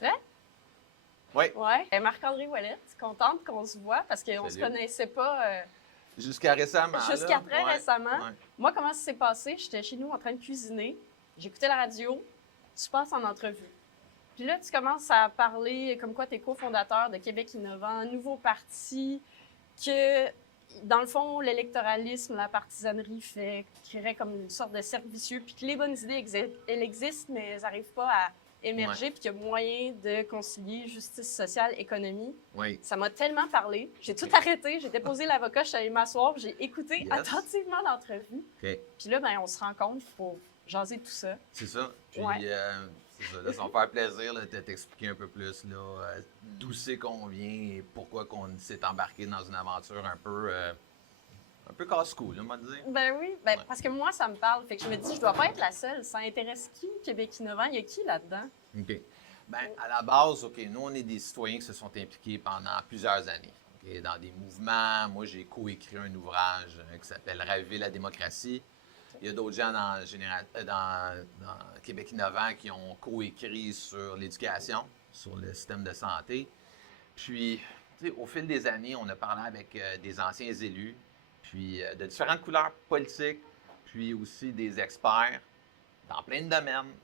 Vrai? Oui. Ouais. Marc-André Ouellet, contente qu'on se voit parce qu'on ne se Salut. connaissait pas Jusqu'à récemment. jusqu'à là. très Ouais. récemment. Ouais. Moi, comment ça s'est passé? J'étais chez nous en train de cuisiner. J'écoutais la radio. Tu passes en entrevue. Puis là, tu commences à parler comme quoi tu es cofondateur de Québec innovant, un nouveau parti, que dans le fond, l'électoralisme, la partisanerie créerait comme une sorte de cercle vicieux, puis que les bonnes idées, elles existent, mais elles n'arrivent pas à émerger, puis qu'il y a moyen de concilier justice sociale, économie. Oui. Ça m'a tellement parlé. J'ai tout arrêté, j'ai déposé l'avocat, je suis allée m'asseoir, j'ai écouté Yes. attentivement l'entrevue. OK. Puis là, ben, on se rencontre pour jaser de tout ça. C'est ça. Puis, Ouais. c'est ça. Là, ça va me faire plaisir là, de t'expliquer un peu plus là, d'où c'est qu'on vient et pourquoi qu'on s'est embarqué dans une aventure un peu casse-cou, là, on va dire. Ben oui, Ouais. parce que moi, ça me parle. Fait que je me dis, je dois pas être la seule. Ça intéresse qui, Québec innovant? Il y a qui là-dedans? OK. Bien, à la base, OK, nous, on est des citoyens qui se sont impliqués pendant plusieurs années. OK, dans des mouvements. Moi, j'ai coécrit un ouvrage qui s'appelle Raviver la démocratie. Il y a d'autres gens dans Québec innovant qui ont coécrit sur l'éducation, sur le système de santé. Puis, tu sais, au fil des années, on a parlé avec des anciens élus, puis de différentes couleurs politiques, puis aussi des experts dans plein de domaines,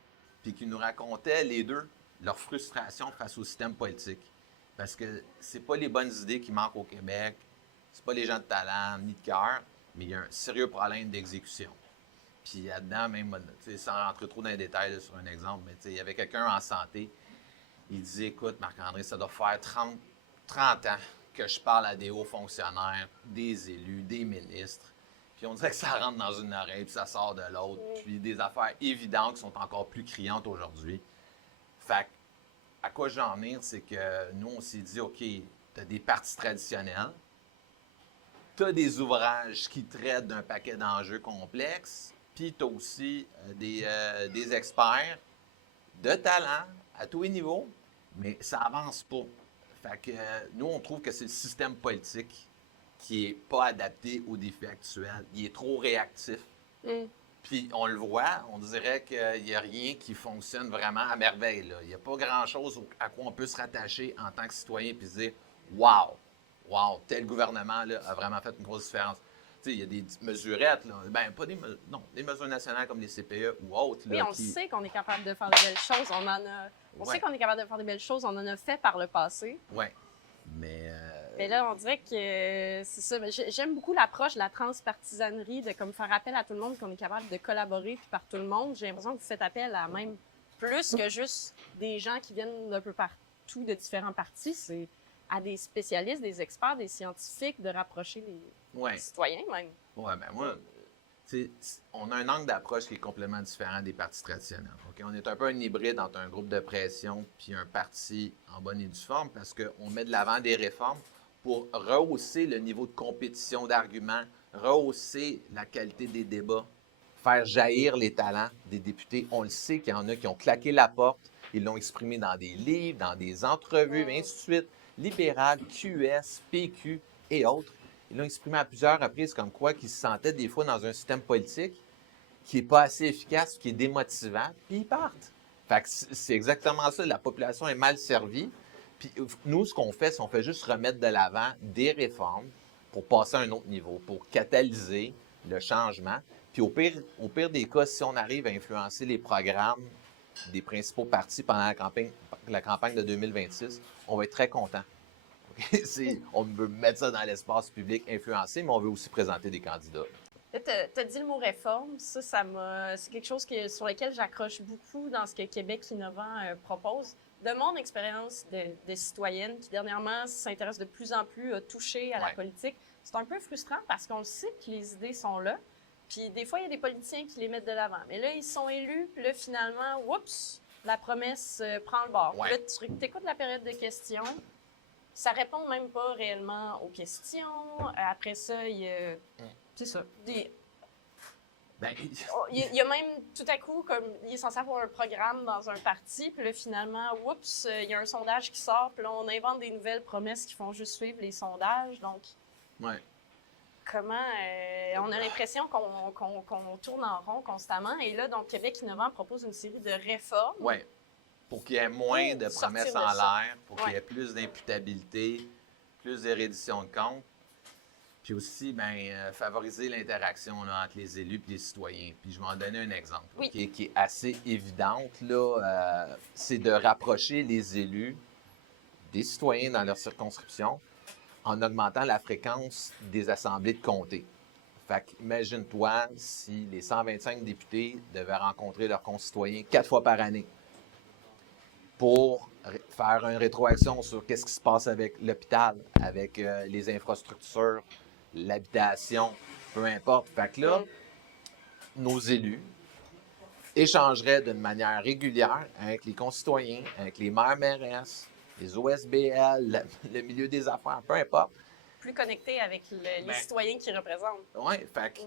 puis qui nous racontaient les deux leur frustration face au système politique. Parce que c'est pas les bonnes idées qui manquent au Québec, c'est pas les gens de talent ni de cœur, mais il y a un sérieux problème d'exécution. Puis là-dedans, même, tu sais, sans rentrer trop dans les détails là, sur un exemple, mais tu sais, il y avait quelqu'un en santé, il disait, écoute, Marc-André, ça doit faire 30 ans que je parle à des hauts fonctionnaires, des élus, des ministres, puis on dirait que ça rentre dans une oreille, puis ça sort de l'autre, puis des affaires évidentes qui sont encore plus criantes aujourd'hui. Fait que, à quoi j'en venir, c'est que nous, on s'est dit, OK, tu as des partis traditionnels, tu as des ouvrages qui traitent d'un paquet d'enjeux complexes, puis tu as aussi des experts de talent à tous les niveaux, mais ça avance pas. Fait que nous, on trouve que c'est le système politique qui est pas adapté aux défis actuels. Il est trop réactif. Puis on le voit, on dirait qu'il n'y a rien qui fonctionne vraiment à merveille, là. Il n'y a pas grand-chose à quoi on peut se rattacher en tant que citoyen puis se dire « Wow! Wow! Tel gouvernement là, a vraiment fait une grosse différence. » Tu sais, il y a des mesurettes, là. Ben, pas des, des mesures nationales comme les CPE ou autres. Oui, là, on sait qu'on est capable de faire de belles choses. On Ouais. sait qu'on est capable de faire des belles choses. On en a fait par le passé. Oui. Mais. Mais là, on dirait que c'est ça. Mais j'aime beaucoup l'approche de la transpartisanerie, de comme faire appel à tout le monde, qu'on est capable de collaborer puis par tout le monde. J'ai l'impression que vous faites appel à même plus que juste des gens qui viennent d'un peu partout de différents partis. C'est à des spécialistes, des experts, des scientifiques, de rapprocher les citoyens même. Oui, ben moi, tu sais, on a un angle d'approche qui est complètement différent des partis traditionnels. OK? On est un peu un hybride entre un groupe de pression puis un parti en bonne et due forme parce qu'on met de l'avant des réformes pour rehausser le niveau de compétition d'arguments, rehausser la qualité des débats, faire jaillir les talents des députés. On le sait qu'il y en a qui ont claqué la porte, ils l'ont exprimé dans des livres, dans des entrevues, et ainsi de suite. Libéral, QS, PQ et autres. Ils l'ont exprimé à plusieurs reprises comme quoi qu'ils se sentaient des fois dans un système politique qui n'est pas assez efficace, qui est démotivant, puis ils partent. Fait que c'est exactement ça. La population est mal servie. Puis nous, ce qu'on fait, c'est qu'on fait juste remettre de l'avant des réformes pour passer à un autre niveau, pour catalyser le changement. Puis au pire des cas, si on arrive à influencer les programmes des principaux partis pendant la campagne de 2026, on va être très content. On veut mettre ça dans l'espace public, influencer, mais on veut aussi présenter des candidats. Tu as dit le mot réforme. C'est quelque chose sur lequel j'accroche beaucoup dans ce que Québec innovant propose. De mon expérience de citoyenne qui, dernièrement, s'intéresse de plus en plus à toucher à la politique, c'est un peu frustrant parce qu'on le sait que les idées sont là. Puis des fois, il y a des politiciens qui les mettent de l'avant. Mais là, ils sont élus, puis là, finalement, oups, la promesse prend le bord. Ouais. Là, tu écoutes la période de questions. Ça répond même pas réellement aux questions. Après ça, il y a... C'est ça. Il y a même, tout à coup, comme il est censé avoir un programme dans un parti, puis là, finalement, oups, il y a un sondage qui sort, puis là, on invente des nouvelles promesses qui font juste suivre les sondages. Donc, comment... on a l'impression qu'on tourne en rond constamment. Et là, donc, Québec innovant propose une série de réformes. pour qu'il y ait moins de sortir promesses de en ça. l'air, pour qu'il y ait plus d'imputabilité, plus de reddition de comptes. Puis aussi, favoriser l'interaction là, entre les élus et les citoyens. Puis je vais en donner un exemple Oui. qui est assez évidente. Là, c'est de rapprocher les élus des citoyens dans leur circonscription en augmentant la fréquence des assemblées de comté. Fait qu'imagine-toi si les 125 députés devaient rencontrer leurs concitoyens 4 fois par année pour faire une rétroaction sur qu'est-ce qui se passe avec l'hôpital, avec les infrastructures, l'habitation, peu importe. Fait que là, nos élus échangeraient d'une manière régulière avec les concitoyens, avec les maires mairesses, les OSBL, le milieu des affaires, peu importe. Plus connecté avec les citoyens qui représentent. Oui, fait que,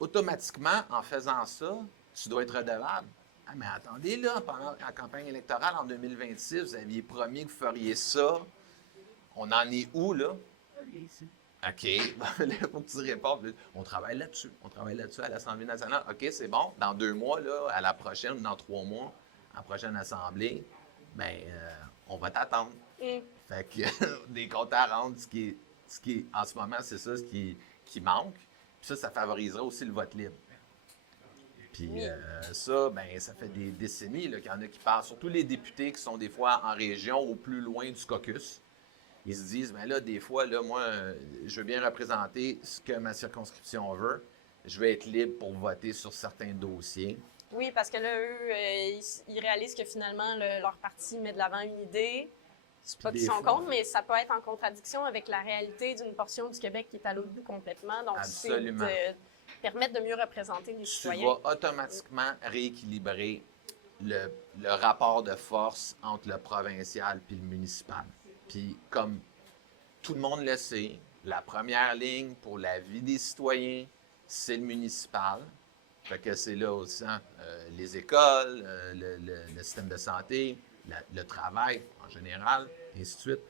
automatiquement, en faisant ça, tu dois être redevable. Ah, mais attendez, là, pendant la campagne électorale en 2026, vous aviez promis que vous feriez ça. On en est où, là? OK. Là, il faut que tu répondes. On travaille là-dessus. On travaille là-dessus à l'Assemblée nationale. OK, c'est bon. Dans 2 mois, là, à la prochaine, ou dans 3 mois, à la prochaine Assemblée, on va t'attendre. Fait que des comptes à rendre, ce qui est, en ce moment, c'est ça ce qui manque. Puis ça favoriserait aussi le vote libre. Puis ça fait des décennies qu'il y en a qui parlent, surtout les députés qui sont des fois en région ou plus loin du caucus. Ils se disent, des fois, là, moi, je veux bien représenter ce que ma circonscription veut. Je vais être libre pour voter sur certains dossiers. Oui, parce que là, eux, ils réalisent que finalement, leur parti met de l'avant une idée. C'est pas qu'ils sont contre, mais ça peut être en contradiction avec la réalité d'une portion du Québec qui est à l'autre bout complètement. Donc, absolument, c'est de permettre de mieux représenter les citoyens. Tu vas automatiquement rééquilibrer le rapport de force entre le provincial et le municipal. Puis, comme tout le monde le sait, la première ligne pour la vie des citoyens, c'est le municipal. Fait que c'est là aussi les écoles, le système de santé, le travail en général, et ainsi de suite.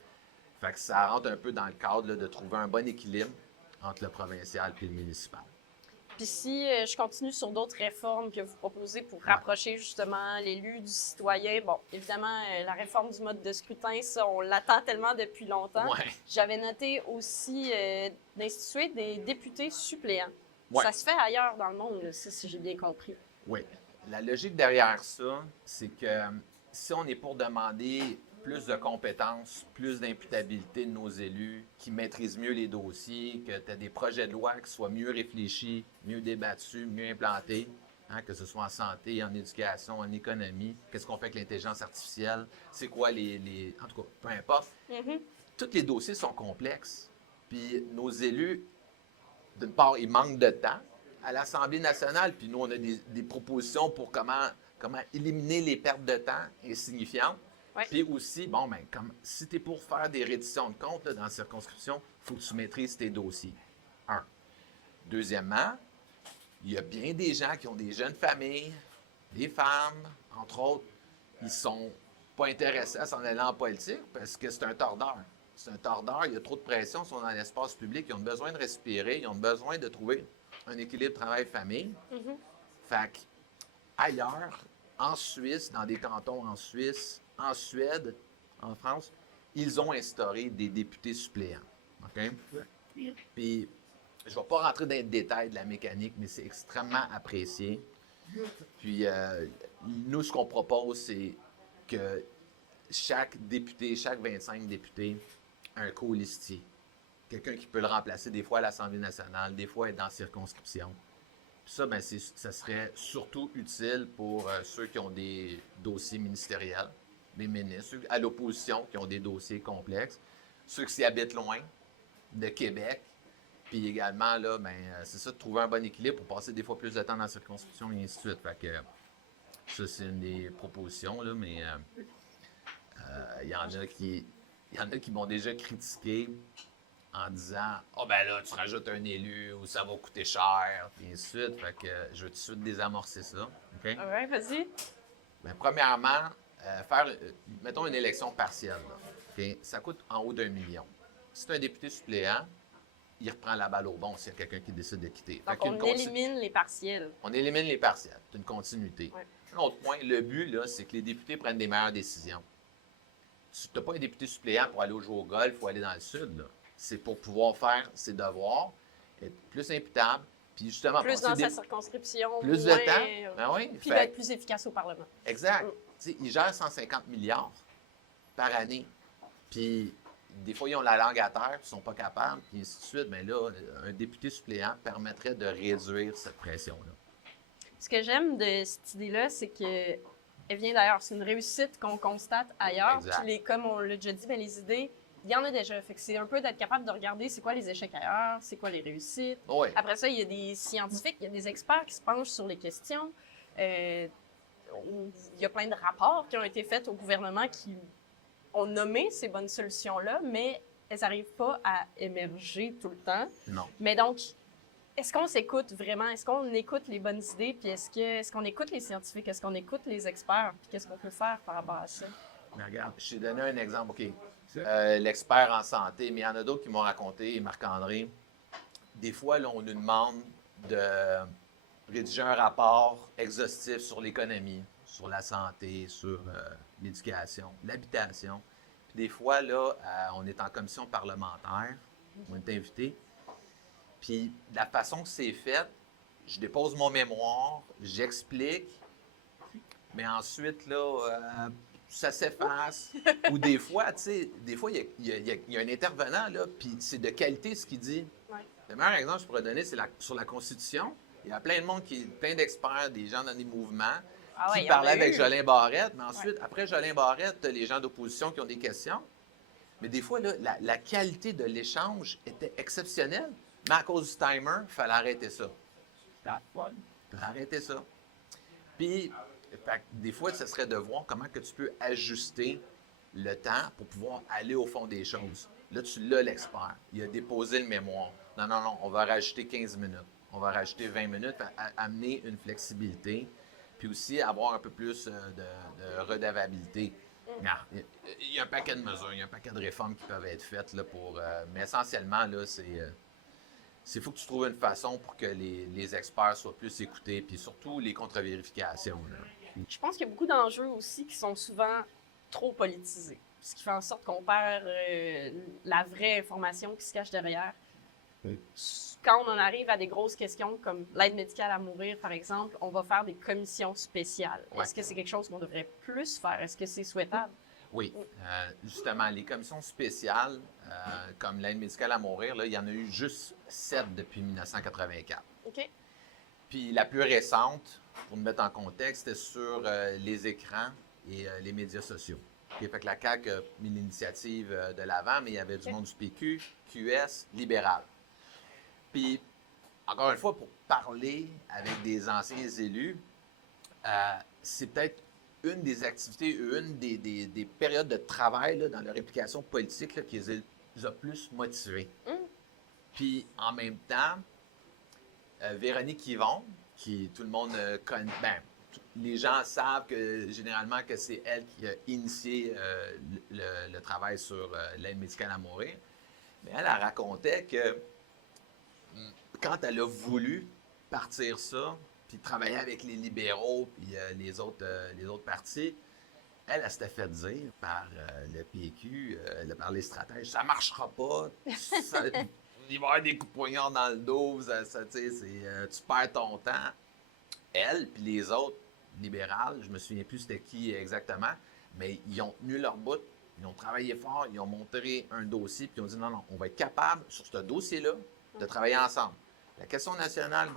Fait que ça rentre un peu dans le cadre là, de trouver un bon équilibre entre le provincial et le municipal. Puis si je continue sur d'autres réformes que vous proposez pour rapprocher justement l'élu du citoyen, bon, évidemment, la réforme du mode de scrutin, ça, on l'attend tellement depuis longtemps. Ouais. J'avais noté aussi d'instituer des députés suppléants. Ouais. Ça se fait ailleurs dans le monde, là, si j'ai bien compris. Oui. La logique derrière ça, c'est que si on est pour demander plus de compétences, plus d'imputabilité de nos élus, qui maîtrisent mieux les dossiers, que tu as des projets de loi qui soient mieux réfléchis, mieux débattus, mieux implantés, que ce soit en santé, en éducation, en économie, qu'est-ce qu'on fait avec l'intelligence artificielle, c'est quoi les... En tout cas, peu importe. Tous les dossiers sont complexes. Puis nos élus, d'une part, ils manquent de temps à l'Assemblée nationale, puis nous, on a des propositions pour comment éliminer les pertes de temps insignifiantes. Ouais. Puis aussi, si tu es pour faire des redditions de comptes là, dans la circonscription, il faut que tu maîtrises tes dossiers. Un. Deuxièmement, il y a bien des gens qui ont des jeunes familles, des femmes, entre autres, ils sont pas intéressés à s'en aller en politique parce que c'est un tordeur. C'est un tordeur, il y a trop de pression, ils sont dans l'espace public, ils ont besoin de respirer, ils ont besoin de trouver un équilibre travail-famille. Fait qu'ailleurs, en Suisse, dans des cantons en Suisse, en Suède, en France, ils ont instauré des députés suppléants. OK? Puis, je ne vais pas rentrer dans les détails de la mécanique, mais c'est extrêmement apprécié. Puis, nous, ce qu'on propose, c'est que chaque député, chaque 25 députés, un colistier. Quelqu'un qui peut le remplacer des fois à l'Assemblée nationale, des fois être dans la circonscription. Puis ça, ça serait surtout utile pour ceux qui ont des dossiers ministériels, les ministres, ceux à l'opposition qui ont des dossiers complexes, ceux qui s'y habitent loin de Québec, puis également, là, c'est ça, de trouver un bon équilibre pour passer des fois plus de temps dans la circonscription et ainsi de suite. Fait que ça, c'est une des propositions, là, mais il y en a qui m'ont déjà critiqué en disant « Ah, là, tu rajoutes un élu ou ça va coûter cher, puis ainsi de suite. » Fait que je vais tout de suite désamorcer ça. OK? Ouais, vas-y. Premièrement, mettons une élection partielle. Là, okay? Ça coûte en haut d'1 million. Si tu as un député suppléant, il reprend la balle au bon s'il y a quelqu'un qui décide de quitter. Donc, on élimine les partiels. On élimine les partiels. C'est une continuité. Ouais. Un autre point, le but, là, c'est que les députés prennent des meilleures décisions. Tu n'as pas un député suppléant pour aller jouer au golf ou aller dans le sud, là. C'est pour pouvoir faire ses devoirs, être plus imputable, puis justement Plus passer dans sa circonscription, plus moins, de temps. Ben oui, puis d'être plus efficace au Parlement. exact. Tu sais, ils gèrent 150 milliards par année. Puis des fois, ils ont la langue à terre, puis ils sont pas capables, puis ainsi de suite. Mais là, un député suppléant permettrait de réduire cette pression-là. Ce que j'aime de cette idée-là, c'est que elle vient d'ailleurs. C'est une réussite qu'on constate ailleurs. Exact. Puis comme on l'a déjà dit, ben, les idées, il y en a déjà. Fait que c'est un peu d'être capable de regarder c'est quoi les échecs ailleurs, c'est quoi les réussites. Oui, Après ça, il y a des scientifiques, il y a des experts qui se penchent sur les questions. Il y a plein de rapports qui ont été faits au gouvernement qui ont nommé ces bonnes solutions-là, mais elles n'arrivent pas à émerger tout le temps. non. Mais donc, est-ce qu'on s'écoute vraiment? Est-ce qu'on écoute les bonnes idées? Puis est-ce qu'on écoute les scientifiques? Est-ce qu'on écoute les experts? Puis qu'est-ce qu'on peut faire par rapport à ça? Mais regarde, je t'ai donné un exemple. OK. L'expert en santé, mais il y en a d'autres qui m'ont raconté, Marc-André. Des fois, là, on nous demande de rédiger un rapport exhaustif sur l'économie, sur la santé, sur l'éducation, l'habitation. Puis des fois, là, on est en commission parlementaire, on est invité. Puis la façon que c'est fait, je dépose mon mémoire, j'explique, mais ensuite, là, ça s'efface. Ou des fois, tu sais, des fois, il y a un intervenant, là, puis c'est de qualité ce qu'il dit. Ouais. Le meilleur exemple que je pourrais donner, c'est sur la Constitution. Il y a plein de monde, plein d'experts, des gens dans des mouvements, Ah ouais, qui il y en a parlaient avec eu. Jolin Barrette, mais ensuite, après Jolin Barrette, t'as les gens d'opposition qui ont des questions. Mais des fois, là, la qualité de l'échange était exceptionnelle. Mais à cause du timer, il fallait arrêter ça. Il fallait arrêter ça. Puis, fait que des fois, ce serait de voir comment que tu peux ajuster le temps pour pouvoir aller au fond des choses. Là, tu l'as, l'expert. Il a déposé le mémoire. Non, non, non, on va rajouter 15 minutes. On va rajouter 20 minutes, amener une flexibilité, puis aussi avoir un peu plus de redevabilité. Il y a un paquet de mesures, il y a un paquet de réformes qui peuvent être faites là, mais essentiellement, là, c'est faut que tu trouves une façon pour que les experts soient plus écoutés, puis surtout les contre-vérifications. Là. Je pense qu'il y a beaucoup d'enjeux aussi qui sont souvent trop politisés, ce qui fait en sorte qu'on perd la vraie information qui se cache derrière. Oui. Quand on en arrive à des grosses questions comme l'aide médicale à mourir, par exemple, on va faire des commissions spéciales. Ouais. Est-ce que c'est quelque chose qu'on devrait plus faire? Est-ce que c'est souhaitable? Oui, justement, les commissions spéciales, comme l'aide médicale à mourir, là, il y en a eu juste 7 depuis 1984. OK. Puis la plus récente, pour nous mettre en contexte, c'était sur les écrans et les médias sociaux. OK, fait que la CAQ a mis l'initiative de l'avant, mais il y avait du monde du PQ, QS, libéral. Puis, encore une fois, pour parler avec des anciens élus, c'est peut-être une des activités, une des périodes de travail là, dans leur implication politique là, qui les a plus motivés. Puis, en même temps, Véronique Yvon, qui tout le monde connaît, les gens savent que généralement que c'est elle qui a initié le travail sur l'aide médicale à mourir. Mais elle racontait que quand elle a voulu partir ça, puis travailler avec les libéraux, puis les autres partis, elle s'était fait dire par le PQ, par les stratèges, ça marchera pas, il va y avoir des coups de poignard dans le dos, tu perds ton temps. Elle, puis les autres libérales, je me souviens plus c'était qui exactement, mais ils ont tenu leur bout, ils ont travaillé fort, ils ont montré un dossier, puis ils ont dit non, on va être capable, sur ce dossier-là, de travailler ensemble. La question nationale,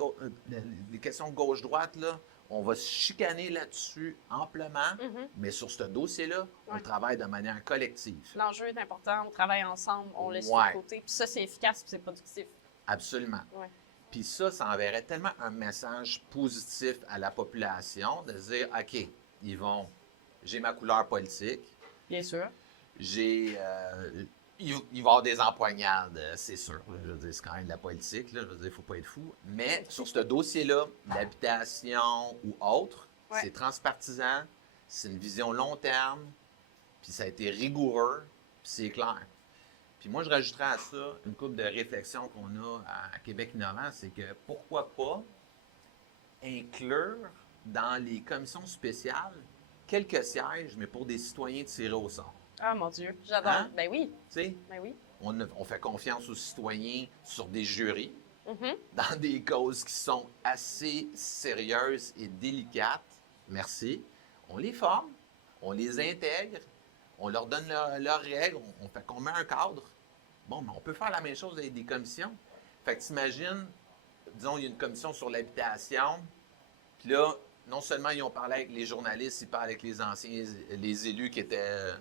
les questions gauche-droite, là, on va se chicaner là-dessus amplement, mais sur ce dossier-là, on travaille de manière collective. L'enjeu est important, on travaille ensemble, on laisse Ouais. de côté, puis ça, c'est efficace, puis c'est productif. Absolument. Ouais. Puis ça enverrait tellement un message positif à la population de dire, OK, j'ai ma couleur politique, Bien sûr. il va y avoir des empoignades, c'est sûr. Là, je veux dire, c'est quand même de la politique, là, je veux dire, il ne faut pas être fou. Mais sur ce dossier-là, l'habitation ou autre, Ouais. c'est transpartisan, c'est une vision long terme, puis ça a été rigoureux, puis c'est clair. Puis moi, je rajouterais à ça une couple de réflexions qu'on a à Québec innovant, c'est que pourquoi pas inclure dans les commissions spéciales, quelques sièges, mais pour des citoyens tirés au sort. Ah, mon Dieu, j'adore. Hein? Ben oui, Tu sais, ben oui. on fait confiance aux citoyens sur des jurys, Mhm. dans des causes qui sont assez sérieuses et délicates. Merci. On les forme, on les intègre, on leur donne leurs règles, on fait qu'on met un cadre. Bon, mais on peut faire la même chose avec des commissions. Fait que t'imagines, disons, il y a une commission sur l'habitation, puis là, non seulement ils ont parlé avec les journalistes, ils parlent avec les anciens, les élus qui étaient,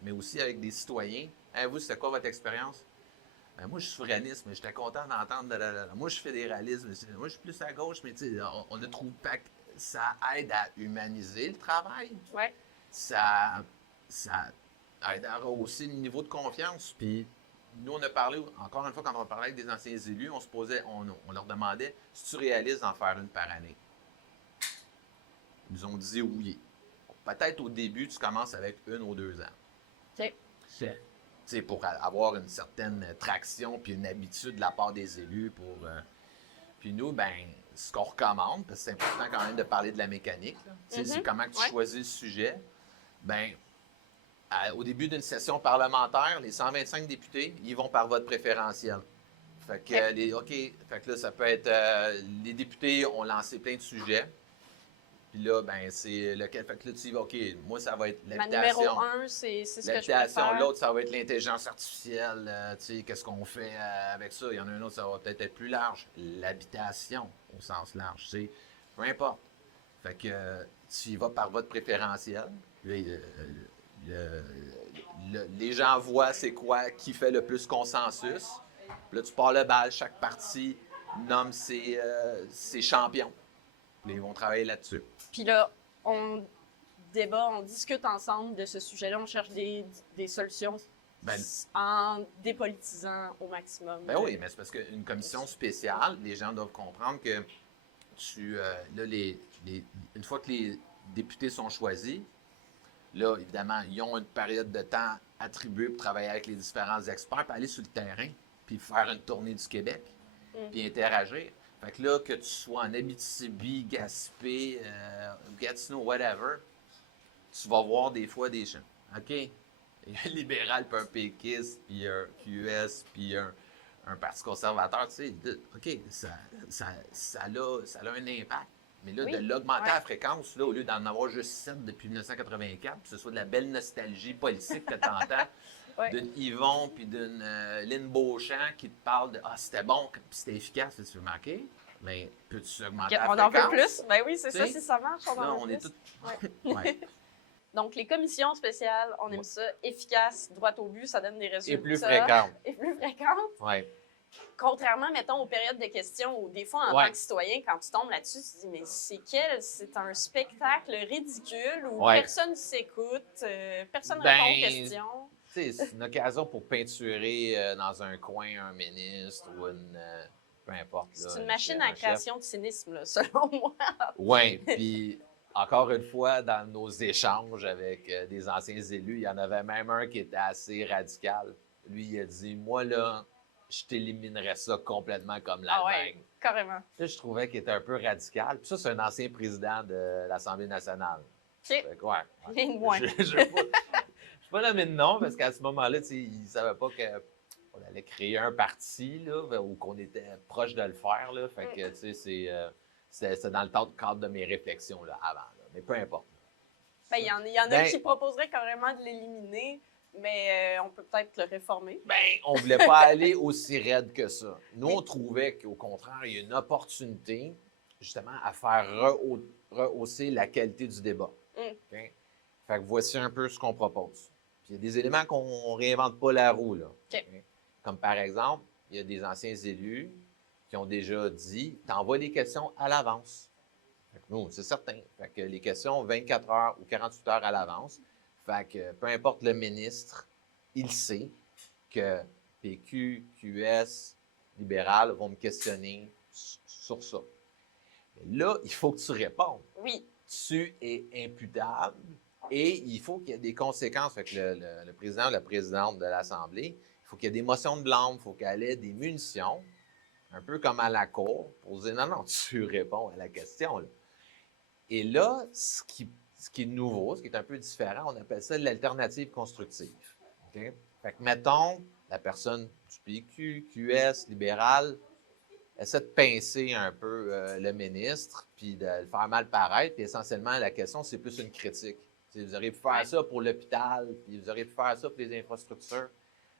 mais aussi avec des citoyens. Hey, vous, c'était quoi votre expérience? Ben, moi, je suis souverainiste, mais j'étais content d'entendre. Moi, je suis fédéraliste, mais moi, je suis plus à gauche, mais tu sais, on a trouvé que ça aide à humaniser le travail. Ouais. Ça aide à rehausser le niveau de confiance. Puis, nous, on a parlé, encore une fois, quand on parlait avec des anciens élus, on leur demandait si tu réalises d'en faire une par année. Ils nous ont dit oui. Peut-être au début, tu commences avec 1 ou 2 ans. OK. C'est pour avoir une certaine traction puis une habitude de la part des élus. Puis nous, ben, ce qu'on recommande, parce que c'est important quand même de parler de la mécanique, c'est comment que tu choisis le sujet. Ben, au début d'une session parlementaire, les 125 députés, ils vont par vote préférentiel. Fait que, fait que là, ça peut être... les députés ont lancé plein de sujets. Puis là, ben c'est lequel. Fait que là, tu dis, OK, moi, ça va être Ma l'habitation. numéro 1, c'est ce que je L'habitation, préfère. l'autre, ça va être l'intelligence artificielle. Tu sais, qu'est-ce qu'on fait avec ça? Il y en a un autre, ça va peut-être être plus large. L'habitation, au sens large, tu sais. Peu importe. Fait que tu y vas par vote préférentiel. Puis, les gens voient c'est quoi qui fait le plus consensus. Puis là, tu pars le bal. Chaque parti nomme ses champions. Puis ils vont travailler là-dessus. Puis là, on débat, on discute ensemble de ce sujet-là, on cherche des solutions en dépolitisant au maximum. Ben oui, mais c'est parce qu'une commission spéciale, les gens doivent comprendre que une fois que les députés sont choisis, là, évidemment, ils ont une période de temps attribuée pour travailler avec les différents experts, puis aller sur le terrain, puis faire une tournée du Québec, puis interagir. Fait que là, que tu sois en Abitibi, Gaspé, Gatineau, whatever, tu vas voir des fois des gens. OK? Il y a un libéral, puis un péquiste, puis un QS, puis un parti conservateur. Tu sais, OK, ça a un impact. Mais là, de l'augmenter la fréquence, là, au lieu d'en avoir juste 7 depuis 1984, puis que ce soit de la belle nostalgie politique que tu entends, d'une Yvon puis d'une Lynn Beauchamp qui te parle de « Ah, c'était bon, puis c'était efficace. » Tu veux marquer, mais peux-tu augmenter la fréquence? On en veut plus? Ben oui, c'est ça, si ça marche, on en veut plus. Ouais. Donc, les commissions spéciales, on aime ça, efficace, droit au but, ça donne des résultats. Et plus fréquentes. Et plus fréquentes. Oui. Contrairement, mettons, aux périodes de questions où des fois, en tant que citoyen, quand tu tombes là-dessus, tu te dis, mais c'est un spectacle ridicule où personne ne s'écoute, personne ne répond aux questions. C'est une occasion pour peinturer dans un coin un ministre ou peu importe. C'est une machine à création de cynisme, là, selon moi. Oui, puis encore une fois, dans nos échanges avec des anciens élus, il y en avait même un qui était assez radical. Lui, il a dit, moi, là, je t'éliminerais ça complètement comme l'Allemagne. Oui, carrément. Là, je trouvais qu'il était un peu radical. Puis ça, c'est un ancien président de l'Assemblée nationale. OK. Rien de moins. Je ne vais pas nommer de nom parce qu'à ce moment-là, il ne savait pas qu'on allait créer un parti là, ou qu'on était proche de le faire. Là. Fait que, tu sais, c'est dans le cadre de mes réflexions là, avant. Là. Mais peu importe. Ben, il y en a qui proposeraient carrément de l'éliminer. Mais on peut peut-être le réformer. Ben, on ne voulait pas aller aussi raide que ça. Nous, on trouvait qu'au contraire, il y a une opportunité, justement, à faire rehausser la qualité du débat. Okay? Fait que voici un peu ce qu'on propose. Puis il y a des éléments qu'on ne réinvente pas la roue, là. Okay. Comme par exemple, il y a des anciens élus qui ont déjà dit « T'envoies des questions à l'avance. » Nous, c'est certain. Fait que les questions 24 heures ou 48 heures à l'avance. Fait que peu importe le ministre, il sait que PQ, QS, libéral vont me questionner sur ça. Mais là, il faut que tu répondes. Oui. Tu es imputable et il faut qu'il y ait des conséquences. Fait que le président ou la présidente de l'Assemblée, il faut qu'il y ait des motions de blâme, il faut qu'elle ait des munitions, un peu comme à la cour, pour dire non, tu réponds à la question. Là. Et là, ce qui est nouveau, ce qui est un peu différent, on appelle ça l'alternative constructive. OK? Fait que, mettons, la personne du PQ, QS, libérale, essaie de pincer un peu le ministre, puis de le faire mal paraître, puis essentiellement, la question, c'est plus une critique. T'sais, vous auriez pu faire ça pour l'hôpital, puis vous auriez pu faire ça pour les infrastructures.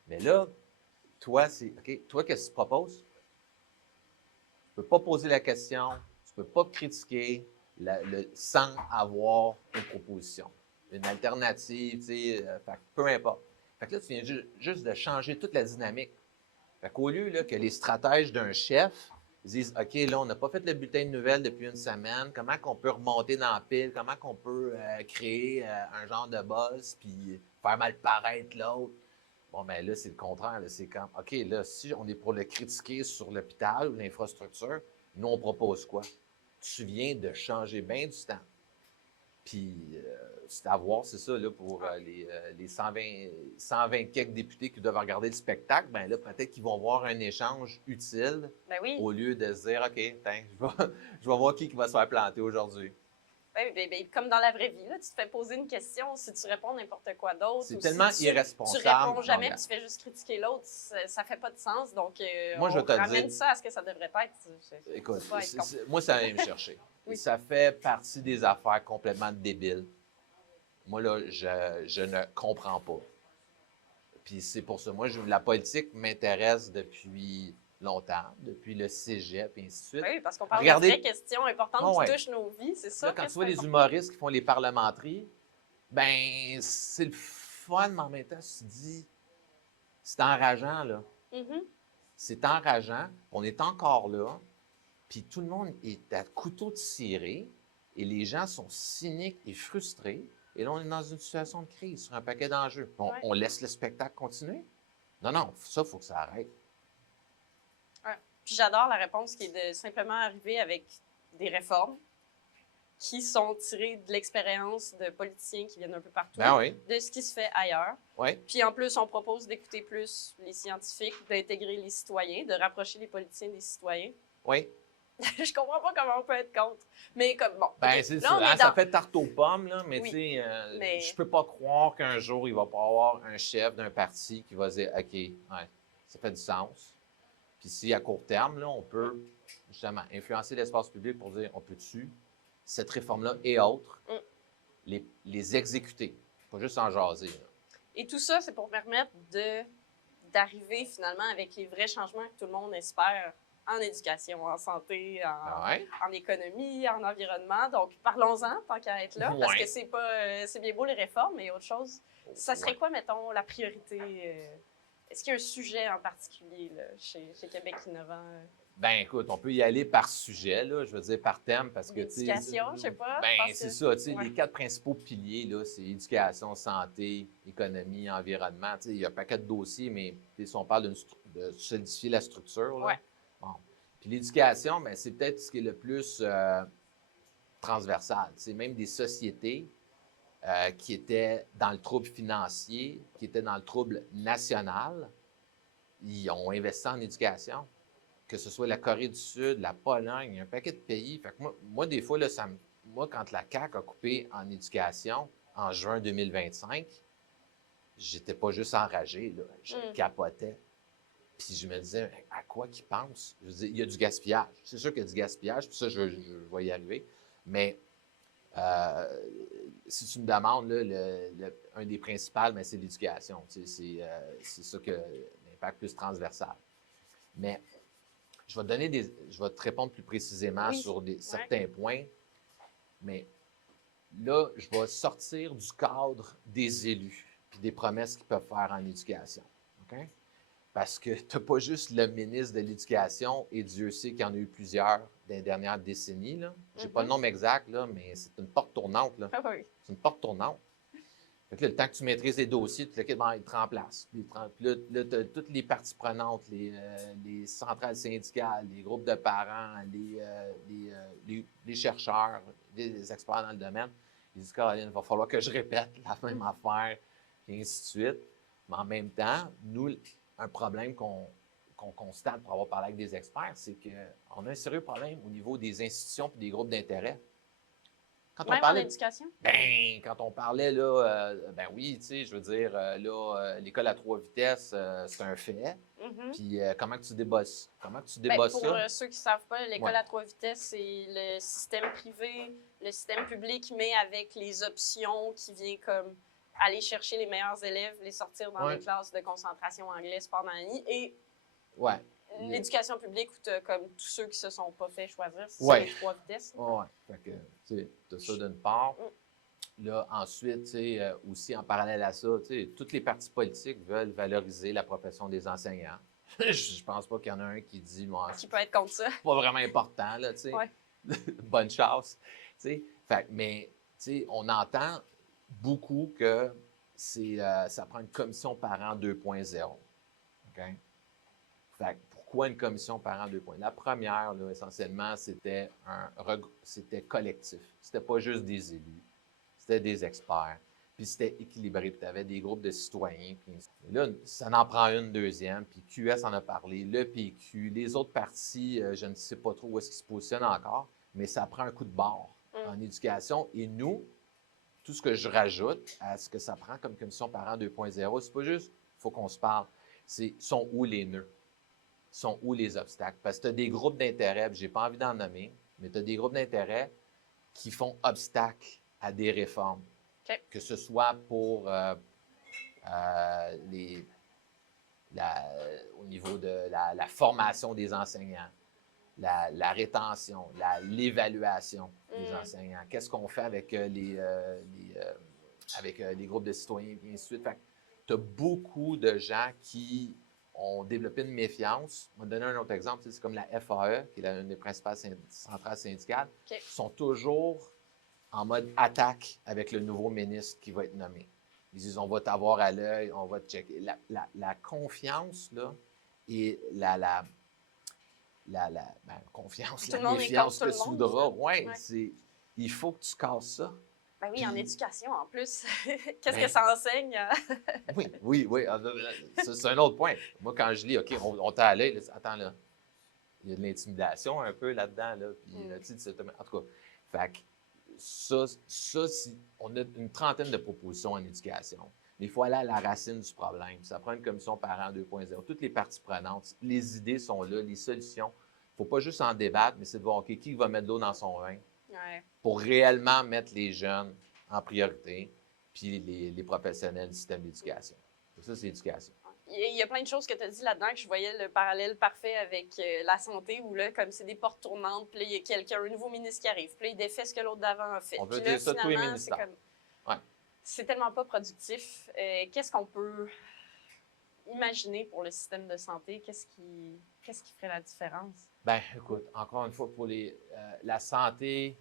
Mais là, toi, OK, toi, qu'est-ce que tu proposes? Tu ne peux pas poser la question, tu ne peux pas critiquer sans avoir une proposition, une alternative, peu importe. Fait que là, tu viens juste de changer toute la dynamique. Fait qu'au lieu là, que les stratèges d'un chef disent OK, là, on n'a pas fait le bulletin de nouvelles depuis une semaine, comment qu'on peut remonter dans la pile, comment qu'on peut créer un genre de buzz puis faire mal paraître l'autre. Bon, ben là, c'est le contraire. C'est comme OK, là, si on est pour le critiquer sur l'hôpital ou l'infrastructure, nous, on propose quoi? Tu viens de changer bien du temps. Puis, c'est à voir, c'est ça, là, pour les 120 quelques députés qui doivent regarder le spectacle, bien là, peut-être qu'ils vont voir un échange utile au lieu de se dire, OK, je vais voir qui va se faire planter aujourd'hui. Oui, comme dans la vraie vie, là, tu te fais poser une question, si tu réponds n'importe quoi d'autre. C'est tellement irresponsable. Tu réponds jamais, puis tu fais juste critiquer l'autre, ça fait pas de sens. Donc, moi, on ramène ça à ce que ça devrait être. Écoute, moi, ça vient me chercher. Oui. Ça fait partie des affaires complètement débiles. Moi, là, je ne comprends pas. Puis c'est pour ça. Moi, la politique m'intéresse depuis longtemps, depuis le cégep et ainsi de suite. Oui, parce qu'on parle de vraies questions importantes qui touchent nos vies, c'est ça. Là, quand tu vois les humoristes qui font les parlementeries, ben c'est le fun, mais en même temps, tu te dis, c'est enrageant, là. Mm-hmm. C'est enrageant. On est encore là. Puis tout le monde est à couteau tiré et les gens sont cyniques et frustrés. Et là, on est dans une situation de crise sur un paquet d'enjeux. On laisse le spectacle continuer? Non, ça, il faut que ça arrête. Ouais. Puis j'adore la réponse qui est de simplement arriver avec des réformes qui sont tirées de l'expérience de politiciens qui viennent un peu partout, de ce qui se fait ailleurs. Oui. Puis en plus, on propose d'écouter plus les scientifiques, d'intégrer les citoyens, de rapprocher les politiciens des citoyens. Oui. Je comprends pas comment on peut être contre. Mais comme, bon. Ben, c'est ça. Hein, ça fait tarte aux pommes, là, mais tu sais, je peux pas croire qu'un jour, il va pas avoir un chef d'un parti qui va dire, OK, ça fait du sens. Puis si, à court terme, là, on peut, justement, influencer l'espace public pour dire, on peut-tu, cette réforme-là et autres, les exécuter, pas juste en jaser. Là. Et tout ça, c'est pour permettre d'arriver, finalement, avec les vrais changements que tout le monde espère en éducation, en santé, en économie, en environnement. Donc, parlons-en, tant qu'à être là, parce que c'est bien beau les réformes, mais autre chose. Ça serait quoi, mettons, la priorité? Est-ce qu'il y a un sujet en particulier là, chez Québec innovant? Ben écoute, on peut y aller par sujet, là, je veux dire par thème, parce que... Éducation, je sais pas. Ben c'est ça, tu sais, les 4 principaux piliers, là, c'est éducation, santé, économie, environnement. Tu sais, il y a un paquet de dossiers, mais si on parle de solidifier la structure, là, bon. Puis l'éducation, ben, c'est peut-être ce qui est le plus transversal. C'est même des sociétés qui étaient dans le trouble financier, qui étaient dans le trouble national, ils ont investi en éducation. Que ce soit la Corée du Sud, la Pologne, un paquet de pays. Fait que moi des fois, là, moi, quand la CAQ a coupé en éducation en juin 2025, j'étais pas juste enragé, là, je capotais. Puis je me disais, à quoi qu'ils pensent? Je veux dire, il y a du gaspillage. C'est sûr qu'il y a du gaspillage, puis ça, je vais y arriver. Mais si tu me demandes, là, un des principaux, ben, c'est l'éducation. Tu sais, c'est ça que l'impact plus transversal. Mais je vais te répondre plus précisément sur certains points. Mais là, je vais sortir du cadre des élus et des promesses qu'ils peuvent faire en éducation. OK? Parce que tu n'as pas juste le ministre de l'Éducation, et Dieu sait qu'il y en a eu plusieurs dans les dernières décennies. Je n'ai pas le nom exact, là, mais c'est une porte tournante. Là. C'est une porte tournante. Fait que là, le temps que tu maîtrises les dossiers, tu il te remplace. Puis là, tu as toutes les parties prenantes, les centrales syndicales, les groupes de parents, les chercheurs, les experts dans le domaine. Ils disent, Caroline, il va falloir que je répète la même affaire, et ainsi de suite. Mais en même temps, nous, un problème qu'on constate pour avoir parlé avec des experts, c'est qu'on a un sérieux problème au niveau des institutions et des groupes d'intérêt. Quand on Même en parlait, éducation? quand on parlait, là, ben oui, tu sais, je veux dire, l'école à 3 vitesses, c'est un fait. Mhm. Puis comment tu Ben, débosses pour ça? ceux qui ne savent pas, l'école Ouais. à 3 vitesses, c'est le système privé, le système public, mais avec les options qui viennent comme aller chercher les meilleurs élèves, les sortir dans Ouais. des classes de concentration anglaise pendant l'année. Et Ouais. l'éducation publique, où tu as comme tous ceux qui se sont pas fait choisir, c'est Ouais. ça, les 3 vitesses. Ouais. Fait que, tu sais, t'as ça d'une part. Là, ensuite, tu sais, aussi en parallèle à ça, tu sais, toutes les partis politiques veulent valoriser la profession des enseignants. Je pense pas qu'il y en a un qui dit, moi, Qui peut être contre ça. c'est pas vraiment important, là, tu sais. Ouais. Bonne chance, tu sais. Fait, mais, tu sais, on entend beaucoup que ça prend une commission parent 2.0. OK? Fait que pourquoi une commission parent 2.0? La première, là, essentiellement, c'était collectif. C'était pas juste des élus. C'était des experts, puis c'était équilibré, puis tu avais des groupes de citoyens. Puis là, ça en prend une deuxième, puis QS en a parlé, le PQ, les autres partis, je ne sais pas trop où est-ce qu'ils se positionnent encore, mais ça prend un coup de barre en éducation. Et nous, tout ce que je rajoute à ce que ça prend comme commission parent 2.0, c'est pas juste, il faut qu'on se parle, c'est sont où les nœuds? Sont où les obstacles? Parce que tu as des groupes d'intérêt, puis j'ai pas envie d'en nommer, mais tu as des groupes d'intérêt qui font obstacle à des réformes, OK. que ce soit pour au niveau de la formation des enseignants, la rétention, l'évaluation des enseignants. Qu'est-ce qu'on fait avec les groupes de citoyens, et ainsi de suite. Tu as beaucoup de gens qui ont développé une méfiance. On va donner un autre exemple, c'est comme la FAE, qui est une des principales centrales syndicales, OK. sont toujours en mode attaque avec le nouveau ministre qui va être nommé. Ils disent, on va t'avoir à l'œil, on va te checker. La confiance, là, et confiance, Tout la le monde est méfiance contre que tout le monde, soudra, ça. ouais, Ouais. il faut que tu casses ça. Ben oui, en Puis- éducation en plus. Qu'est-ce Ben- que ça enseigne? Oui. C'est un autre point. Moi, quand je lis, OK, on t'a à l'œil, là, attends, là, il y a de l'intimidation un peu là-dedans, là, puis, tu sais, en tout cas, fait que ça, on a une trentaine de propositions en éducation. Mais il faut aller à la racine du problème. Ça prend une commission parent 2.0. Toutes les parties prenantes, les idées sont là, les solutions. Il ne faut pas juste en débattre, mais c'est de voir, OK, qui va mettre de l'eau dans son vin Ouais. pour réellement mettre les jeunes en priorité, puis les professionnels du système d'éducation. Ça, c'est l'éducation. Il y a plein de choses que tu as dit là-dedans que je voyais le parallèle parfait avec la santé, où là, comme c'est des portes tournantes, puis là, il y a quelqu'un, un nouveau ministre qui arrive, puis là, il défait ce que l'autre d'avant a fait. On veut Puis là, dire ça de tous les finalement, c'est ministères. comme... Ouais. C'est tellement pas productif. Qu'est-ce qu'on peut imaginer pour le système de santé? Qu'est-ce qui ferait la différence? Bien, écoute, encore une fois, pour la santé,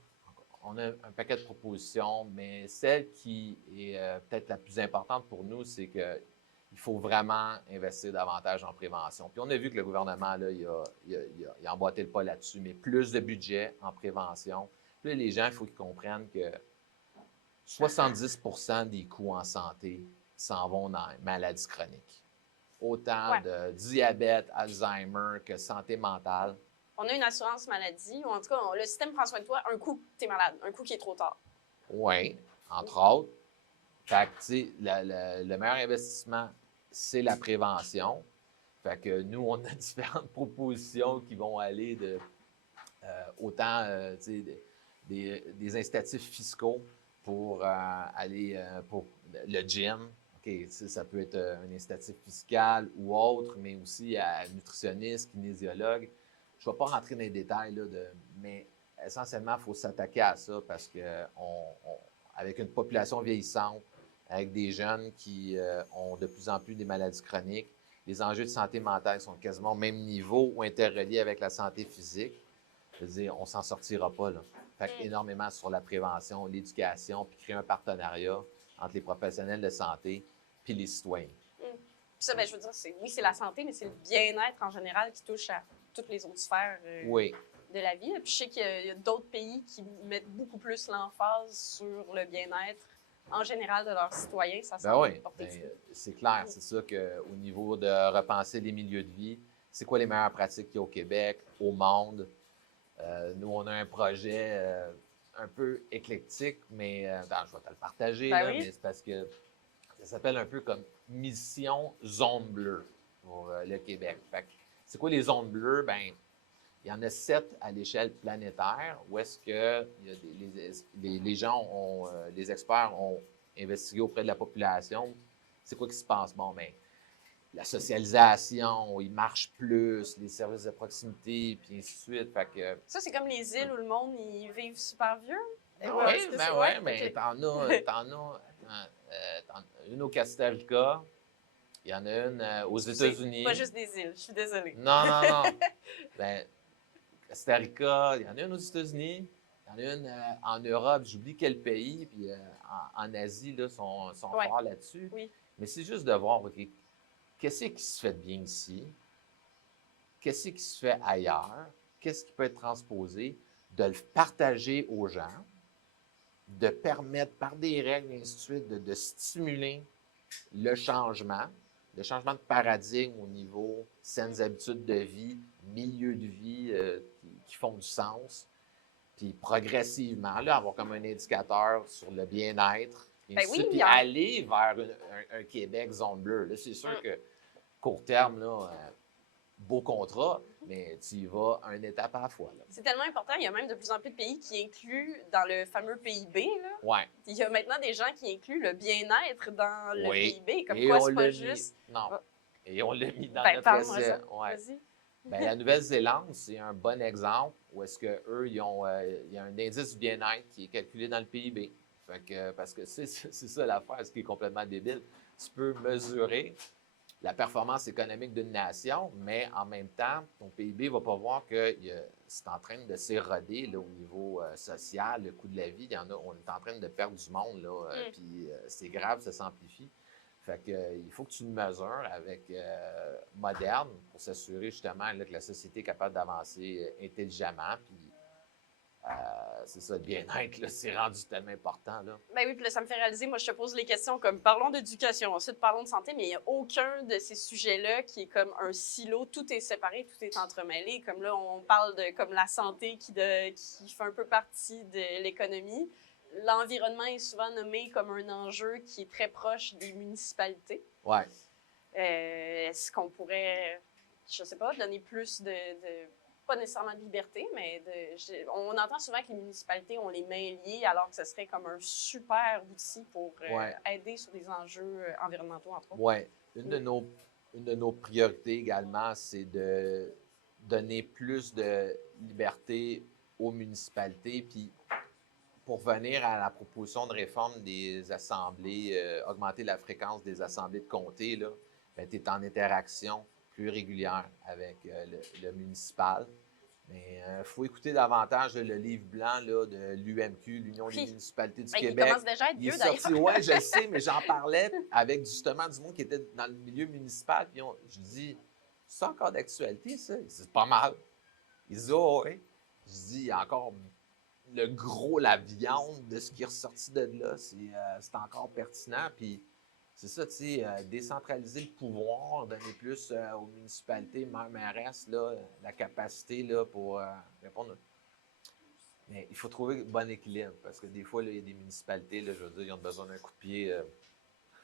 on a un paquet de propositions, mais celle qui est peut-être la plus importante pour nous, c'est qu'il faut vraiment investir davantage en prévention. Puis on a vu que le gouvernement, là, il a emboîté le pas là-dessus, mais plus de budget en prévention. Puis là, les gens, il faut qu'ils comprennent que 70% des coûts en santé s'en vont dans les maladies chroniques. Autant de diabète, Alzheimer que santé mentale. On a une assurance maladie, ou en tout cas, le système prend soin de toi. Un coup, tu es malade. Un coup qui est trop tard. Oui, entre autres. Fait que, tu sais, le meilleur investissement, c'est la prévention. Fait que nous, on a différentes propositions qui vont aller de autant, tu sais, des incitatifs fiscaux pour aller pour le gym. OK, ça peut être un incitatif fiscal ou autre, mais aussi à nutritionniste, kinésiologue. Je ne vais pas rentrer dans les détails, là, mais essentiellement, il faut s'attaquer à ça parce que avec une population vieillissante, avec des jeunes qui ont de plus en plus des maladies chroniques, les enjeux de santé mentale sont quasiment au même niveau ou interreliés avec la santé physique. Je veux dire, on ne s'en sortira pas, là. Fait énormément sur la prévention, l'éducation, puis créer un partenariat entre les professionnels de santé puis les citoyens. Puis ça, ben, je veux dire, oui, c'est la santé, mais c'est le bien-être en général qui touche à toutes les autres sphères de la vie. Puis je sais qu'il y a d'autres pays qui mettent beaucoup plus l'emphase sur le bien-être en général de leurs citoyens. Ça semble porter fruit. C'est clair. C'est ça qu'au niveau de repenser les milieux de vie, c'est quoi les meilleures pratiques qu'il y a au Québec, au monde? Nous, on a un projet un peu éclectique, mais je vais te le partager, Ben là, oui. mais c'est parce que ça s'appelle un peu comme Mission Zone Bleue pour le Québec. Fait que, c'est quoi les zones bleues? Ben, il y en a 7 à l'échelle planétaire où est-ce que il y a les gens ont, les experts ont investigué auprès de la population. C'est quoi qui se passe? Bon, ben, la socialisation, ils marchent plus, les services de proximité, puis ainsi de suite. Fait que, Ça, c'est comme les îles où le monde, ils vivent super vieux. oui, Est-ce que ben c'est... ouais, mais OK. t'en as une au Costa Rica, il y en a une aux C'est pas États-Unis. juste des îles, je suis désolée. Non, non, non. Ben, Costa Rica, il y en a une aux États-Unis, il y en a une en Europe, j'oublie quel pays, puis en Asie, là, sont Ouais, forts là-dessus. oui. Mais c'est juste de voir, OK, qu'est-ce qui se fait de bien ici? Qu'est-ce qui se fait ailleurs? Qu'est-ce qui peut être transposé? De le partager aux gens, de permettre par des règles, et ainsi de suite, de stimuler le changement de paradigme au niveau saines habitudes de vie, milieu de vie qui font du sens, puis progressivement, là, avoir comme un indicateur sur le bien-être, et Ben ainsi de oui, suite, il puis y a... aller vers un Québec zone bleue. Là, c'est sûr que court terme, là, beau contrat, mais tu y vas une étape à la fois. Là. C'est tellement important, il y a même de plus en plus de pays qui incluent dans le fameux PIB, là. Ouais. Il y a maintenant des gens qui incluent le bien-être dans le Oui. PIB, comme Et quoi on c'est pas l'a mis. juste... Non. Ah, Et on l'a mis dans ben, notre parle-moi essai. ça, Ouais. vas-y. Ben, la Nouvelle-Zélande, c'est un bon exemple où est-ce qu'eux, il y a un indice du bien-être qui est calculé dans le PIB. Fait que, parce que c'est ça l'affaire, ce qui est complètement débile. Tu peux mesurer la performance économique d'une nation, mais en même temps, ton PIB ne va pas voir que c'est en train de s'éroder là, au niveau social, le coût de la vie. On est en train de perdre du monde, là, puis c'est grave, ça s'amplifie. Fait que, il faut que tu le mesures avec moderne pour s'assurer justement là, que la société est capable d'avancer intelligemment. Puis c'est ça, le bien-être, là, c'est rendu tellement important. Là. Ben oui, puis là, ça me fait réaliser, moi, je te pose les questions comme parlons d'éducation, ensuite parlons de santé, mais il n'y a aucun de ces sujets-là qui est comme un silo, tout est séparé, tout est entremêlé. Comme là, on parle de comme la santé qui fait un peu partie de l'économie. L'environnement est souvent nommé comme un enjeu qui est très proche des municipalités. Ouais. Est-ce qu'on pourrait, je sais pas, donner plus pas nécessairement de liberté, mais on entend souvent que les municipalités ont les mains liées, alors que ce serait comme un super outil pour aider sur des enjeux environnementaux, entre autres. Oui. Une de nos priorités également, c'est de donner plus de liberté aux municipalités. Puis, pour venir à la proposition de réforme des assemblées, augmenter la fréquence des assemblées de comté, là, tu es en interaction plus régulière avec le municipal. Mais il faut écouter davantage le livre blanc là, de l'UMQ, l'Union des municipalités du Québec. Il commence déjà à être vieux, d'ailleurs. Oui, je le sais, mais j'en parlais avec justement du monde qui était dans le milieu municipal. Puis je dis, c'est encore d'actualité, ça? Il dit, c'est pas mal. Il dit, oh, oui. Je dis, il y a encore le gros, la viande de ce qui est ressorti de là. C'est encore pertinent. Puis c'est ça, tu sais, décentraliser le pouvoir, donner plus aux municipalités, maires, là, la capacité là, pour répondre. Mais il faut trouver un bon équilibre, parce que des fois, là, il y a des municipalités, là, je veux dire, ils ont besoin d'un coup de pied.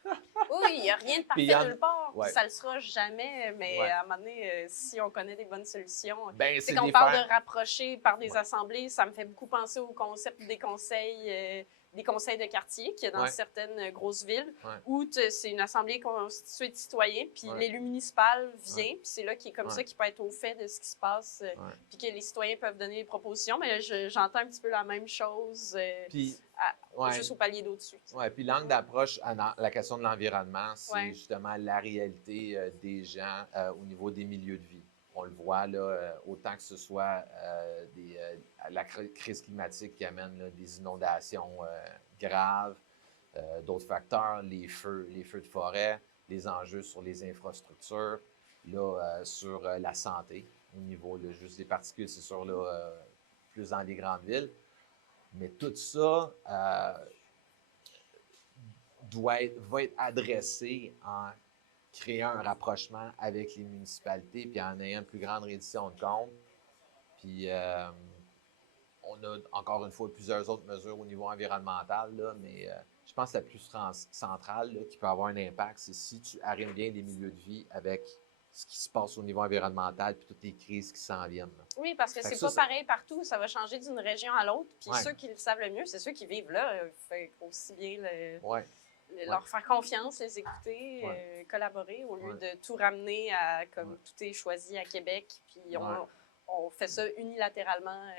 Oui, il n'y a rien de parfait nulle part. Ouais. Ça ne le sera jamais, mais Ouais. à un moment donné, si on connaît des bonnes solutions. Ben, c'est qu'on parle de rapprocher par des assemblées, ça me fait beaucoup penser au concept des conseils de quartier qu'il y a dans certaines grosses villes, où c'est une assemblée constituée de citoyens, puis l'élu municipal vient, puis c'est là qui est comme ça qui peut être au fait de ce qui se passe, puis que les citoyens peuvent donner des propositions. Mais là, j'entends un petit peu la même chose. Puis, juste au palier d'au-dessus. Oui, puis l'angle d'approche à la question de l'environnement, c'est justement la réalité des gens au niveau des milieux de vie. On le voit, là, autant que ce soit la crise climatique qui amène là, des inondations graves, d'autres facteurs, les feux de forêt, les enjeux sur les infrastructures, là, sur la santé, au niveau là, juste des particules, c'est sûr, là, plus dans les grandes villes. Mais tout ça va être adressé en créant un rapprochement avec les municipalités, puis en ayant une plus grande reddition de comptes. Puis on a encore une fois plusieurs autres mesures au niveau environnemental, là, mais je pense que la plus centrale là, qui peut avoir un impact, c'est si tu arrimes bien les milieux de vie avec ce qui se passe au niveau environnemental puis toutes les crises qui s'en viennent. Là. Oui, parce que Fait c'est que ça, pas pareil partout. Ça va changer d'une région à l'autre. Puis Ouais. ceux qui le savent le mieux, c'est ceux qui vivent là. Fait aussi bien Ouais. leur faire confiance, les écouter, collaborer, au lieu de tout ramener à comme tout est choisi à Québec. Puis on fait ça unilatéralement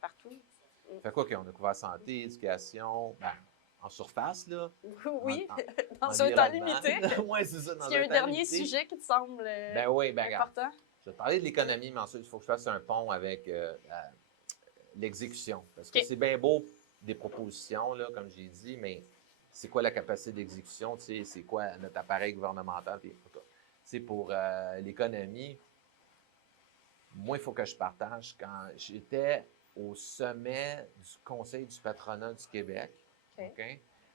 partout. Fait quoi qu'on a couvert santé, éducation, ben, en surface, là. Oui, dans un temps environnement. limité. Oui, c'est ça, dans Est-ce qu'il y a un temps dernier limité. sujet qui te semble important? Je vais te parler de l'économie, mais ensuite, il faut que je fasse un pont avec l'exécution. Parce que c'est bien beau des propositions, là, comme j'ai dit, mais c'est quoi la capacité d'exécution? Tu sais, c'est quoi notre appareil gouvernemental? Puis, pour l'économie, moi, il faut que je partage. Quand j'étais au sommet du Conseil du patronat du Québec,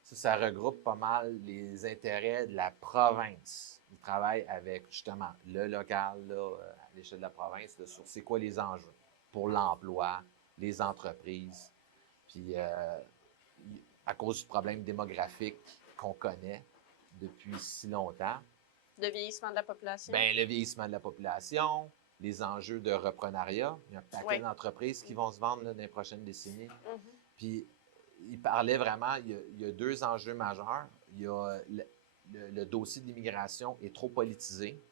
ça regroupe pas mal les intérêts de la province. Ils travaillent avec, justement, le local, là, à l'échelle de la province, là, sur c'est quoi les enjeux pour l'emploi, les entreprises. Puis, à cause du problème démographique qu'on connaît depuis si longtemps. Le vieillissement de la population. Bien, le vieillissement de la population, les enjeux de reprenariat. Il y a un paquet d'entreprises qui vont se vendre là, dans les prochaines décennies. Puis, il parlait vraiment, il y a deux enjeux majeurs. Il y a le dossier de l'immigration est trop politisé.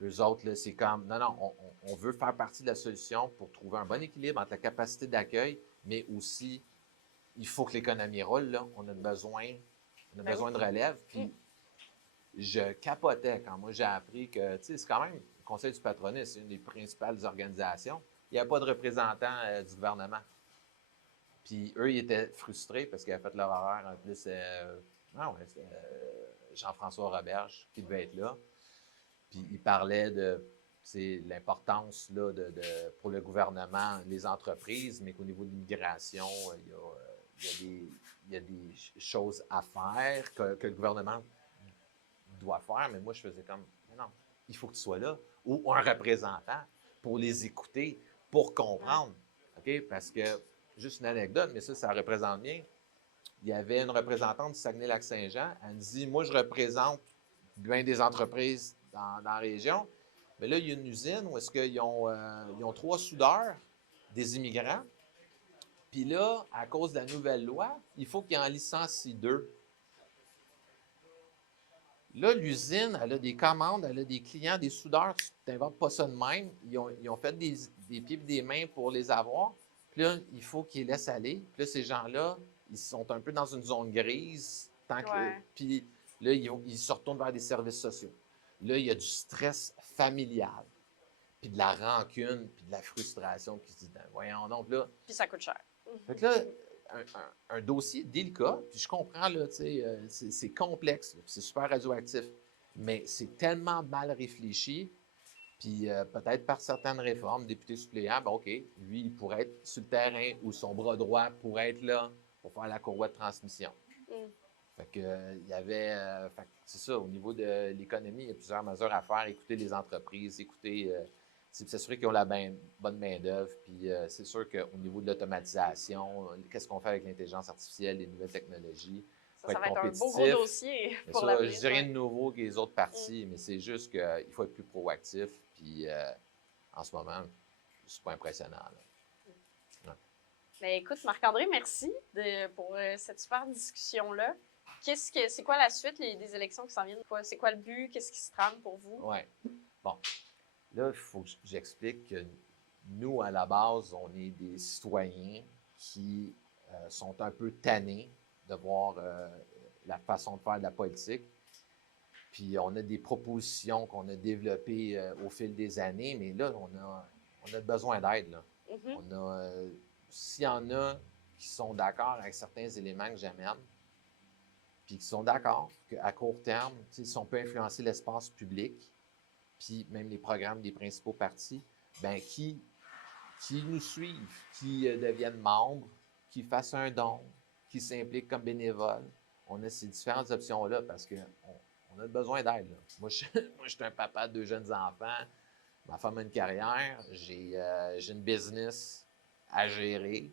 Eux autres, là, c'est comme, non, on veut faire partie de la solution pour trouver un bon équilibre entre la capacité d'accueil, mais aussi, il faut que l'économie roule, là. On a besoin de relève. Puis, je capotais quand moi j'ai appris que, tu sais, c'est quand même, le Conseil du patronat, c'est une des principales organisations. Il n'y a pas de représentant du gouvernement. Puis eux, ils étaient frustrés parce qu'ils avaient fait leur horaire. En plus, c'était Jean-François Roberge qui devait être là. Puis il parlait de l'importance là, pour le gouvernement, les entreprises, mais qu'au niveau de l'immigration, il y a des choses à faire que le gouvernement doit faire. Mais moi, je faisais comme, non, il faut que tu sois là. Ou un représentant pour les écouter, pour comprendre. OK? Parce que juste une anecdote, mais ça représente bien. Il y avait une représentante du Saguenay-Lac-Saint-Jean. Elle me dit, moi, je représente bien des entreprises dans la région. Mais là, il y a une usine où est-ce qu'ils ont 3 soudeurs, des immigrants. Puis là, à cause de la nouvelle loi, il faut qu'ils en licencient 2. Là, l'usine, elle a des commandes, elle a des clients, des soudeurs. Tu n'inventes pas ça de même. Ils ont fait des pieds et des mains pour les avoir. Puis là, il faut qu'ils les laissent aller. Puis là, ces gens-là, ils sont un peu dans une zone grise. Puis là, ils se retournent vers des services sociaux. Là, il y a du stress familial, puis de la rancune, puis de la frustration qui se dit, ben, voyons donc, là. Puis ça coûte cher. Fait que là, un dossier délicat, puis je comprends, là, tu sais, c'est complexe, puis c'est super radioactif, mais c'est tellement mal réfléchi. Puis peut-être par certaines réformes, député suppléant, ben OK, lui, il pourrait être sur le terrain ou son bras droit pourrait être là pour faire la courroie de transmission. Fait que, il y avait, c'est ça, au niveau de l'économie, il y a plusieurs mesures à faire, écouter les entreprises, écouter, s'assurer qu'ils ont la bonne main-d'œuvre, puis c'est sûr qu'au niveau de l'automatisation, qu'est-ce qu'on fait avec l'intelligence artificielle, les nouvelles technologies, ça va être un beau gros dossier pour l'avenir. Je dis rien de nouveau que les autres parties, mais c'est juste qu'il faut être plus proactif. Puis en ce moment, c'est pas impressionnant. Bien, écoute, Marc-André, merci pour cette super discussion-là. C'est quoi la suite des élections qui s'en viennent? C'est quoi le but? Qu'est-ce qui se trame pour vous? Oui. Bon. Là, il faut que j'explique que nous, à la base, on est des citoyens qui sont un peu tannés de voir la façon de faire de la politique. Puis on a des propositions qu'on a développées au fil des années, mais là, on a besoin d'aide. S'il y en a qui sont d'accord avec certains éléments que j'amène, puis qui sont d'accord qu'à court terme, si on peut influencer l'espace public, puis même les programmes des principaux partis, bien, qui nous suivent, qui deviennent membres, qui fassent un don, qui s'impliquent comme bénévoles. On a ces différentes options-là parce qu'on a besoin d'aide. Moi, je suis un papa de 2 jeunes enfants. Ma femme a une carrière. J'ai une business à gérer.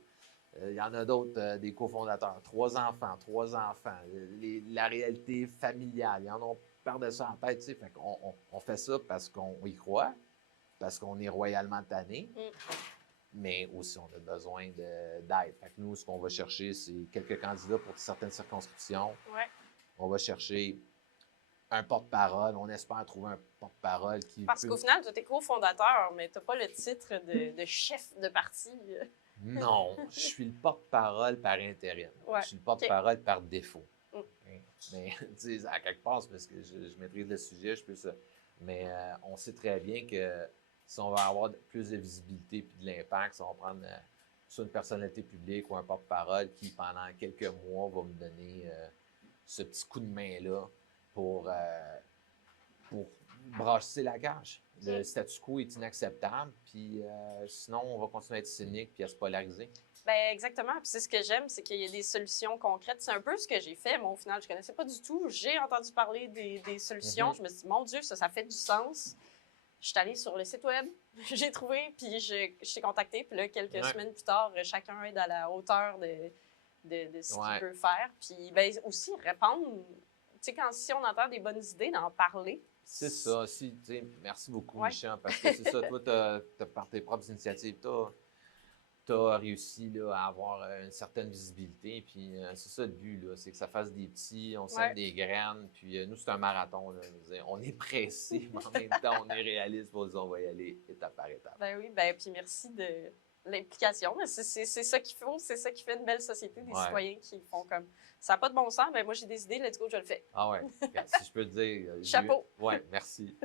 Il y en a d'autres, des cofondateurs, 3 enfants, la réalité familiale, ils en ont peur de ça en tête, tu sais. Fait qu'on fait ça parce qu'on y croit, parce qu'on est royalement tanné, mais aussi on a besoin d'aide. Fait que nous, ce qu'on va chercher, c'est quelques candidats pour certaines circonscriptions. Ouais. On va chercher un porte-parole. On espère trouver un porte-parole qui Parce qu'au final, tu es cofondateur, mais tu n'as pas le titre de chef de parti. Non, je suis le porte-parole par intérim. Ouais. Je suis le porte-parole par défaut. Mm. Mais, tu sais, à quelque part, c'est parce que je maîtrise le sujet, je peux ça. Mais on sait très bien que si on va avoir plus de visibilité et de l'impact, si on va prendre soit une personnalité publique ou un porte-parole qui, pendant quelques mois, va me donner ce petit coup de main-là pour brasser la cage. Le statu quo est inacceptable, puis sinon, on va continuer à être cynique puis à se polariser. Ben exactement. Puis c'est ce que j'aime, c'est qu'il y a des solutions concrètes. C'est un peu ce que j'ai fait, moi, au final. Je connaissais pas du tout. J'ai entendu parler des solutions. Je me suis dit, mon Dieu, ça fait du sens. Je suis allée sur le site web, j'ai trouvé, puis je t'ai contacté. Puis là, quelques semaines plus tard, chacun est à la hauteur de ce qu'il peut faire. Puis ben, aussi répondre. Tu sais, si on entend des bonnes idées, d'en parler. C'est ça. Merci beaucoup, Michel, parce que c'est ça, toi, t'as par tes propres initiatives, t'as réussi là, à avoir une certaine visibilité. Puis c'est ça le but, là, c'est que ça fasse des petits, on sème des graines. Puis nous, c'est un marathon. Là, on est pressé, mais en même temps, on est réaliste pour dire on va y aller étape par étape. Ben oui, ben puis merci de l'implication. C'est ça qu'il faut, c'est ça qui fait une belle société, des citoyens qui font comme ça n'a pas de bon sens, ben moi j'ai des idées, let's go, je le fais. Ah ouais, si je peux te dire. Chapeau. Ouais, merci.